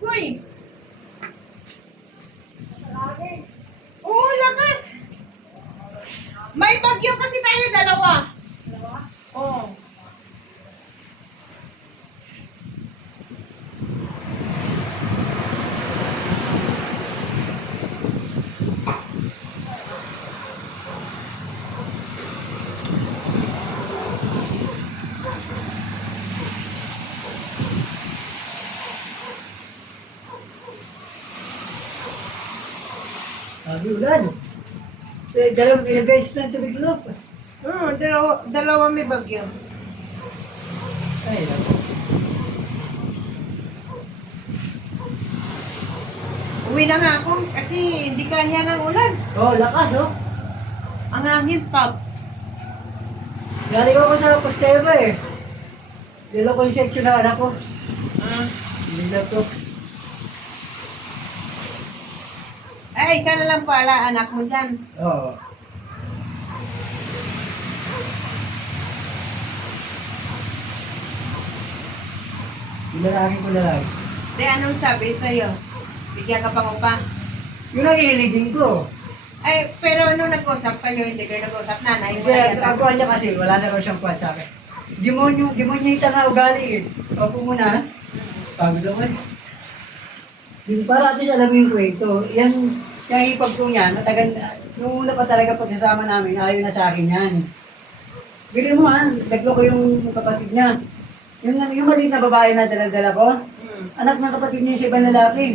对 ulan. Eh, dalawang ilang beses na tubig loob. Hmm, dalawa, dalawa may bagyo. Ay. Uwi na nga ako kasi hindi kaya ng ulan. Oh, lakas, oh. Ang hangin pa. Galing ako sa postero eh. Dilo ko yung section na anak ko. Ah. Hindi na to. Ay, isa na lang pala anak mo dyan. Oo. Yung lalaki ko lalaki. Di, anong sabi sa'yo? Bigyan ka pang upa. Yun ang iligin ko. Ay, pero nung nag-usap kayo, hindi kayo nag-usap nanay Hindi, na kuha niya kasi, wala na raw siyang kuha sa akin. Demonyo, demonyita na ugali eh. Opo muna. Pagod ako eh. Yung para atin alam mo yung kwento, yan, yung hipag ko niyan, matagal, nung una pa talaga pagkasama namin, ayaw na sa akin yan. Bili mo ha, naglo ko yung kapatid niya. Yung, yung maliit na babae na daladala ko, Hmm. anak ng kapatid niya yung si ibang lalaki.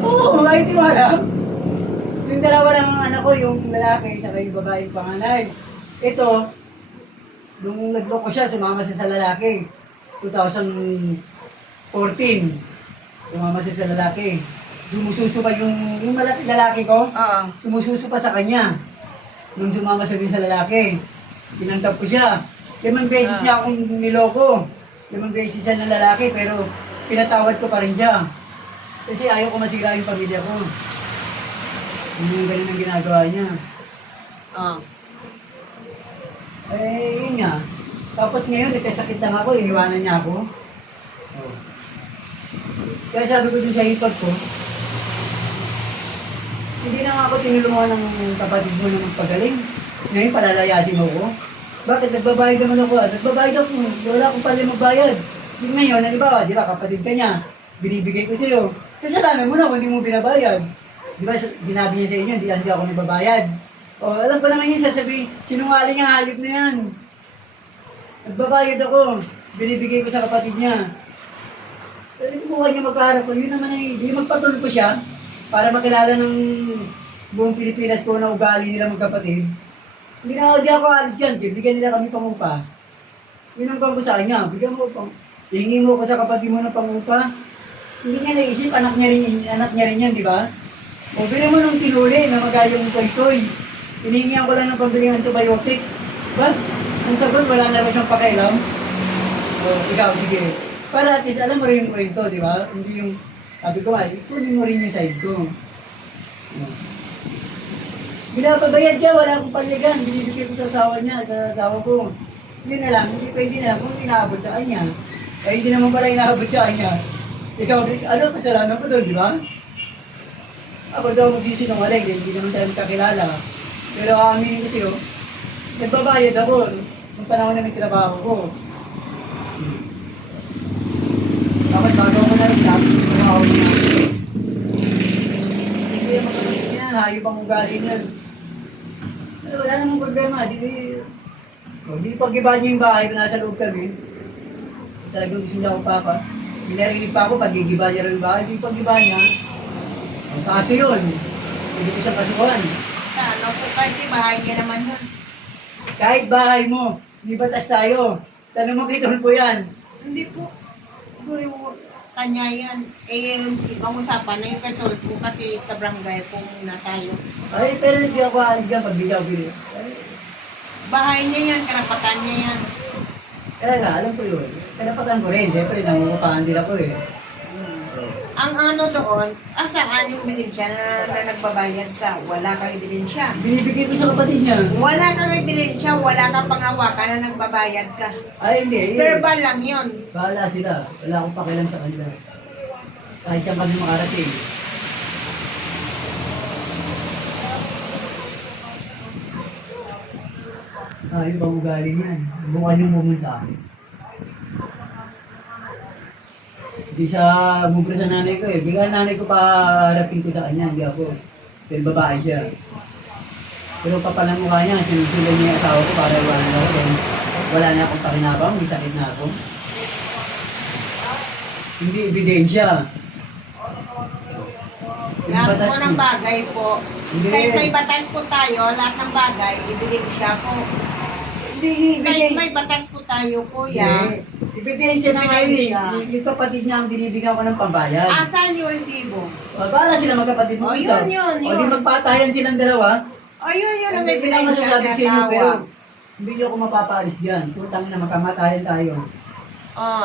Oo, oh, mo alam. Yung dalawa lang ang anak ko, yung lalaki, saka yung babae yung panganay. Ito, nung nagloko siya, sumama siya sa lalaki. 2014, sumama siya sa lalaki. Sumususo pa yung, yung malaki lalaki ko, Oo. sumususo pa sa kanya. Nung sumama siya din sa lalaki, pinantap ko siya. Limang beses Ah. niya akong niloko. Limang beses siya ng lalaki, pero pinatawad ko pa rin siya. Kasi ayaw ko masira yung pamilya ko. Yun yung ganun ang ginagawa niya. Oo. Eh, yun nga. Tapos ngayon, nagkasakit lang ako, iniwanan niya ako. Oh. Kaya sabi ko dun sa ipag ko, hindi na nga ako tinulungan ng kapatid mo na magpagaling. Ngayon, palalayasin mo ko. Bakit? Nagbabayad naman ako. ah. Nagbabayad ako. Wala akong pala magbayad. Ngayon, halimbawa, di ba, kapatid ka niya, binibigay ko sa'yo. Kasalanan mo na kung hindi mo binabayad. Di ba, sinabi niya sa inyo, hindi, hindi ako nagbabayad. O, alam ko naman yun, sasabi, sinungaling ang hayop na yan. Nagbabayad ako, binibigay ko sa kapatid niya. Pero kung niya magkaharap ko, yun naman ay, di magpatuloy ko siya para makilala ng buong Pilipinas ko na ugali nila magkapatid. Hindi na ako, di ako alis dyan, bigyan nila kami pangupa. Yun ang pang ko sa kanya, bigyan mo pang, hihingi mo ko sa kapatid mo ng pangupa. Hindi niya naisip, anak niya rin, anak niya rin yan, di ba? O, bilhin mo nung tinuli na magayong toy-toy. Hinihingihan ko lang ng pambili ng antibiotic. Ba? Ang sagot, wala na rin siyang pakialam. O, ikaw, sige. Para at least alam mo rin yung kwento, di ba? Hindi yung, sabi ko nga, ikunin mo rin yung side ko. Binapabayad siya, wala akong paligan. Binibigay ko sa asawa niya, sa asawa ko. Hindi na lang, hindi pwede na lang kung inaabot sa kanya. Eh, hindi naman pala inaabot sa kanya. Ikaw, ano, kasalanan ko doon, di ba? Ako daw magsisinungaling, hindi naman tayo magkakilala. Pero aaminin ko sa'yo, nagbabayad ako nung panahon na may trabaho ko. Bakit bago niya. Niya, hayop ang ugali niya. Pero wala namang problema, di kung di pag-iba niyo yung bahay na nasa loob kami, talagang gusto niya ako papa. Pinarinig pa ako, pag-igiba niya rin bahay, di pag-iba niya, ang kaso yun. Hindi ko siyang kasuhan. Ano po kasi bahay ka naman yun. Kahit bahay mo, di batas tayo. Tanong mo kay Tulpo yan. Hindi po. Uy, w- kanya yan. Eh, ibang usapan na yung kay Tulpo kasi sa barangay kung na tayo. Ay, pero hindi ako alis dyan pag bigyaw bili. Ay, Bahay niya yan, karapatan niya yan. Kaya nga, alam ko yun. Karapatan ko rin. Siyempre, nangungupahan din ako eh. Ang ano doon, ah, saan yung ebidensya na, na nagbabayad ka? Wala kang ebidensya. Binibigay ko sa kapatid niya. Wala kang ebidensya, wala kang pangawakan na nagbabayad ka. Ay, hindi. Verbal lang yun. Bahala sila. Wala akong pakialam sa kanila. Kahit saan kami makarating. Ah, yung bang ugali niyan. Bukan yung pumunta. Hindi siya mubra sa nanay ko eh. Bigla nanay ko pa harapin ko sa kanya, hindi ako. Pero babae siya. Pero kapal ang mukha niya, sinusulan niya yung asawa ko para iwanan ako. Then, wala na akong pakinabang, may sakit na ako. Hindi ebidensya. Yung Lahat batas po ng bagay po. Hindi. Kahit may batas po tayo, lahat ng bagay, ibigay siya po. Hindi, Kahit may batas po tayo, kuya. Ebidensya na nga yun Ebidensya. eh. Yung kapatid niya ang binibigyan ko ng pambayad. Ah, saan yung resibo? O, bahala sila magkapatid mo Oh, dito. yun, yun, O, di yun. magpatayan silang dalawa. Ayun, yun ang Hindi naman ebidensya na sa inyo, pero tawag. hindi niyo ako mapapaalis dyan. Putang na magkamatayan tayo. Ah,